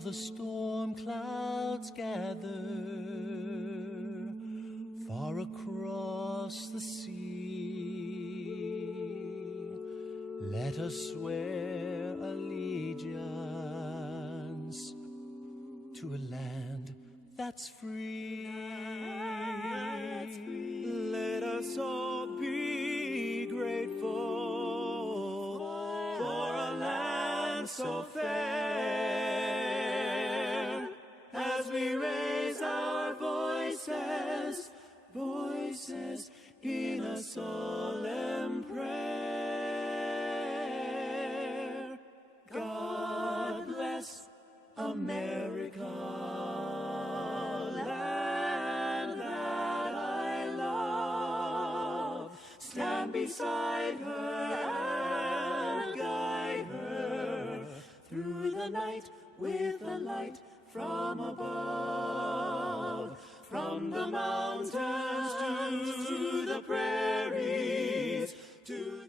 while the storm clouds gather far across the sea. Let us swear allegiance to a land that's free. Let us all be grateful for a land so fair, as we raise our voices in a solemn prayer. God bless America, land that I love. Stand beside her and guide her through the night with a light from above. From the mountains to the prairies, to